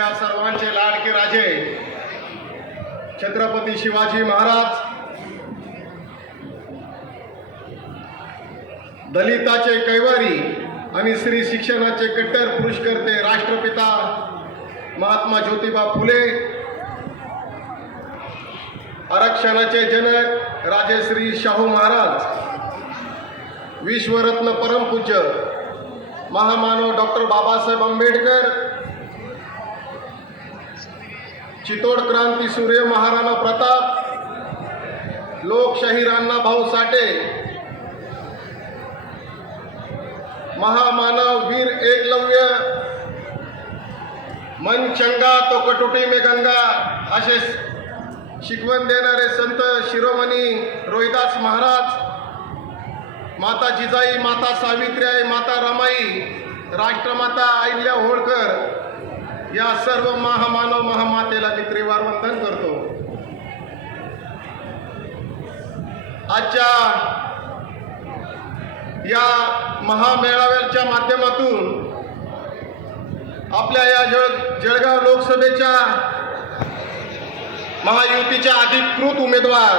या सर्वांचे लाडके राजे छत्रपती शिवाजी महाराज, दलिताचे कैवारी आणि स्त्री शिक्षणाचे कट्टर पुरुषकर्ते राष्ट्रपिता महात्मा ज्योतिबा फुले, आरक्षणाचे जनक राजश्री शाहू महाराज, विश्वरत्न परमपूज्य महामानव डॉक्टर बाबासाहेब आंबेडकर, चितोड क्रांती सूर्य महाराणा प्रताप, लोकशाही अण्णाभाऊ साठे, महामानव वीर एकलव्य, मन चंगा तो कटुटी में गंगा असे शिकवण देणारे संत शिरोमणी रोहिदास महाराज, माता जिजाई, माता सावित्रीबाई, माता रमाई, राष्ट्रमाता अहिल्या होळकर या सर्व महामानव महामातेला मी त्रिवार वंदन करतो. आजच्या या महामेळाव्याच्या माध्यमातून आपल्या या जळगाव लोकसभेच्या महायुतीच्या अधिकृत उमेदवार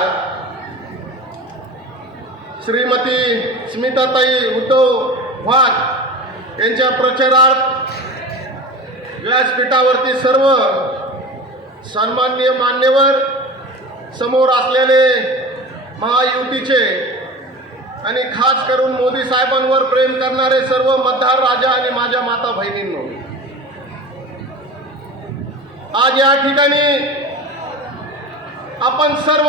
श्रीमती स्मिताताई उद्धव वाघ यांच्या प्रचारार्थ व्यासपीठावरती सर्व सन्माननीय मान्यवर, समोर असलेले महायुतीचे आणि खास करून मोदी साहेबांवर प्रेम करणारे सर्व मतदार राजा आणि माझ्या माता बहिणींनो, आज या ठिकाणी आपण सर्व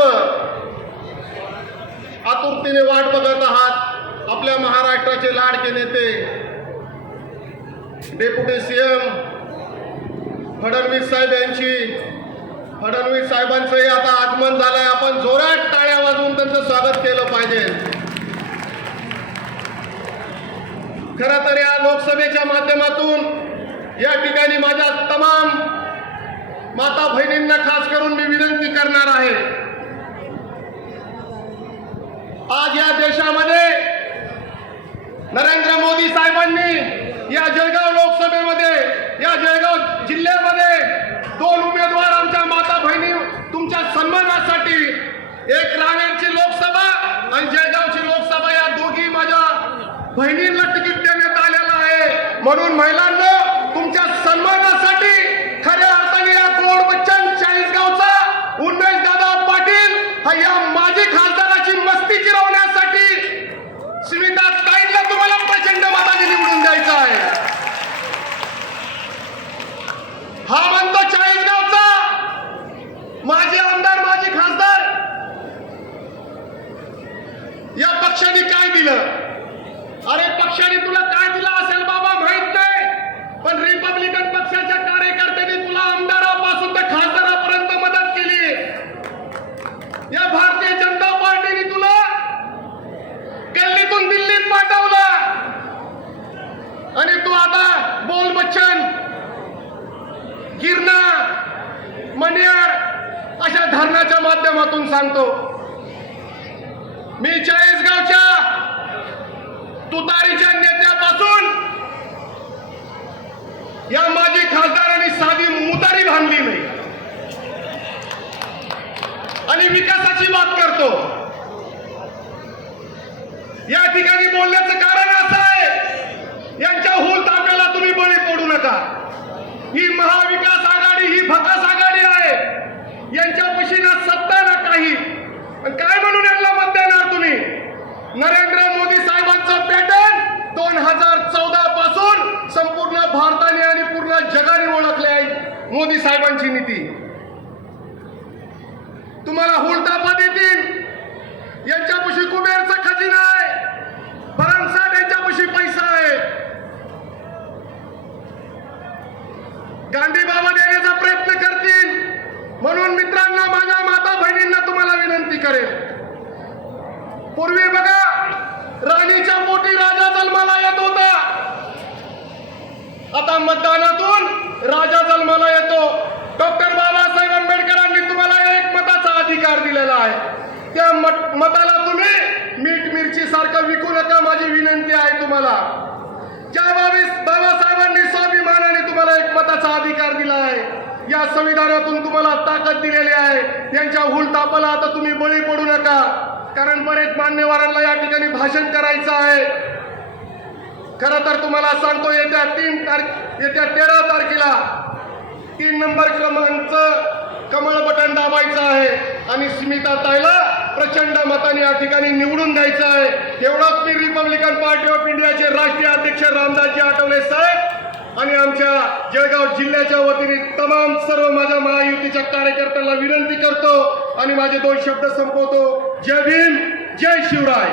आतुरतेने वाट बघत आहात. आपल्या महाराष्ट्राचे लाडके नेते डेप्युटी सीएम फडणवीस साहेब यांची, फडणवीस साहेबांचंही आता आगमन झालंय. आपण जोरात टाळ्या वाजवून त्यांचं स्वागत केलं पाहिजे. खरं तर या लोकसभेच्या माध्यमातून या ठिकाणी माझ्या तमाम माता बहिणींना खास करून मी विनंती करणार आहे. आज या देशामध्ये नरेंद्र मोदी साहेबांनी या जळगाव लोकसभेमध्ये, या जळगाव जिल्ह्यामध्ये 2 उमेदवार आमच्या माता बहिणी तुमच्या सन्मानासाठी, एक रावेरची लोकसभा आणि जळगावची लोकसभा, या दोघी माझ्या बहिणींना तिकीट देण्यात आलेलं आहे. म्हणून महिलांना तुमच्या सन्मानासाठी खऱ्या अर्थाने या गोड बच्चन चाळीसगावचा उन्मेष दादा पाटील हा या माजी खासदाराची मस्ती जिरवण्यासाठी स्मिता ताईंना तुम्हाला प्रचंड मताने निवडून द्यायचा आहे. हा म्हणतो चाळीसगावचा माजी आमदार, माजी खासदार, या पक्षाने काय दिलं? अरे पक्षाने तुला काय दिलं असेल बाबा माहित नाही, पण रिपब्लिकन पक्षाच्या कार्यकर्त्यांनी तुला आमदारापासून तर खासदारापर्यंत मदत केली. या भारतीय जनता पार्टीने तुला गल्लीतून दिल्लीत पाठवलं आणि तू आता बोल बच्चन, गिरणा, मणियार अशा धरणाच्या माध्यमातून सांगतो, मी चाळीसगावच्या तुतारीच्या नेत्यापासून या माजी खासदारांनी साधी मुतारी बांधली नाही आणि विकासाची बात करतो. या ठिकाणी बोलण्याचं कारण असं आहे, यांच्या हुल ताप्याला तुम्ही बळी पडू नका. ही महाविकास आघाडी, ही भकास आघाडी आहे. यांच्यापाशी ना सत्ता ना काही, काय म्हणून यांना मत देणार तुम्ही? नरेंद्र मोदी साहेबांचं पॅटर्न 2014 पासून संपूर्ण भारताने आणि पूर्ण जगाने ओळखले आहे. मोदी साहेबांची नीती तुम्हाला हुलतापा देतील. यांच्यापाशी कुबेरचा खजिना आहे, भरमसाठ यांच्यापाशी पैसा आहे. गांधी बाबा देण्याचा प्रयत्न करतील. म्हणून मित्रांनो, माझ्या माता बहिणींना तुम्हाला विनंती करेल, पूर्वी बघा राणीच्या पोटी राजा जन्माला येत होता, आता मतदानातून राजा जन्माला येतो. डॉक्टर बाबासाहेब आंबेडकरांनी तुम्हाला एक मताचा अधिकार दिलेला आहे. त्या मताला तुम्ही मीठ मिरची सारखं विकू नका, माझी विनंती आहे तुम्हाला. ज्या बाबासाहेबांनी स्वाभिमानाने तुम्हाला एक मताचा अधिकार दिला आहे, या संविधानातून तुम्हाला ताकद दिलेली आहे. त्यांच्या हुलतापाला आता तुम्ही बळी पडू नका, कारण बरेच मान्यवरांना या ठिकाणी भाषण करायचं आहे. खरं तर तुम्हाला सांगतो, येत्या 13 तारखेला 3 नंबर क्रमांकचं कमळ बटन दाबायचं आहे आणि स्मिताताईला प्रचंड मताने या ठिकाणी निवडून द्यायचं आहे. एवढंच मी रिपब्लिकन पार्टी ऑफ इंडियाचे राष्ट्रीय अध्यक्ष रामदासजी आठवले साहेब आणि आमच्या जळगाव जिल्ह्याच्या वतीने तमाम सर्व माझ्या महायुतीच्या कार्यकर्त्यांना विनंती करतो आणि माझे 2 शब्द संपवतो. जय भीम, जय शिवराय.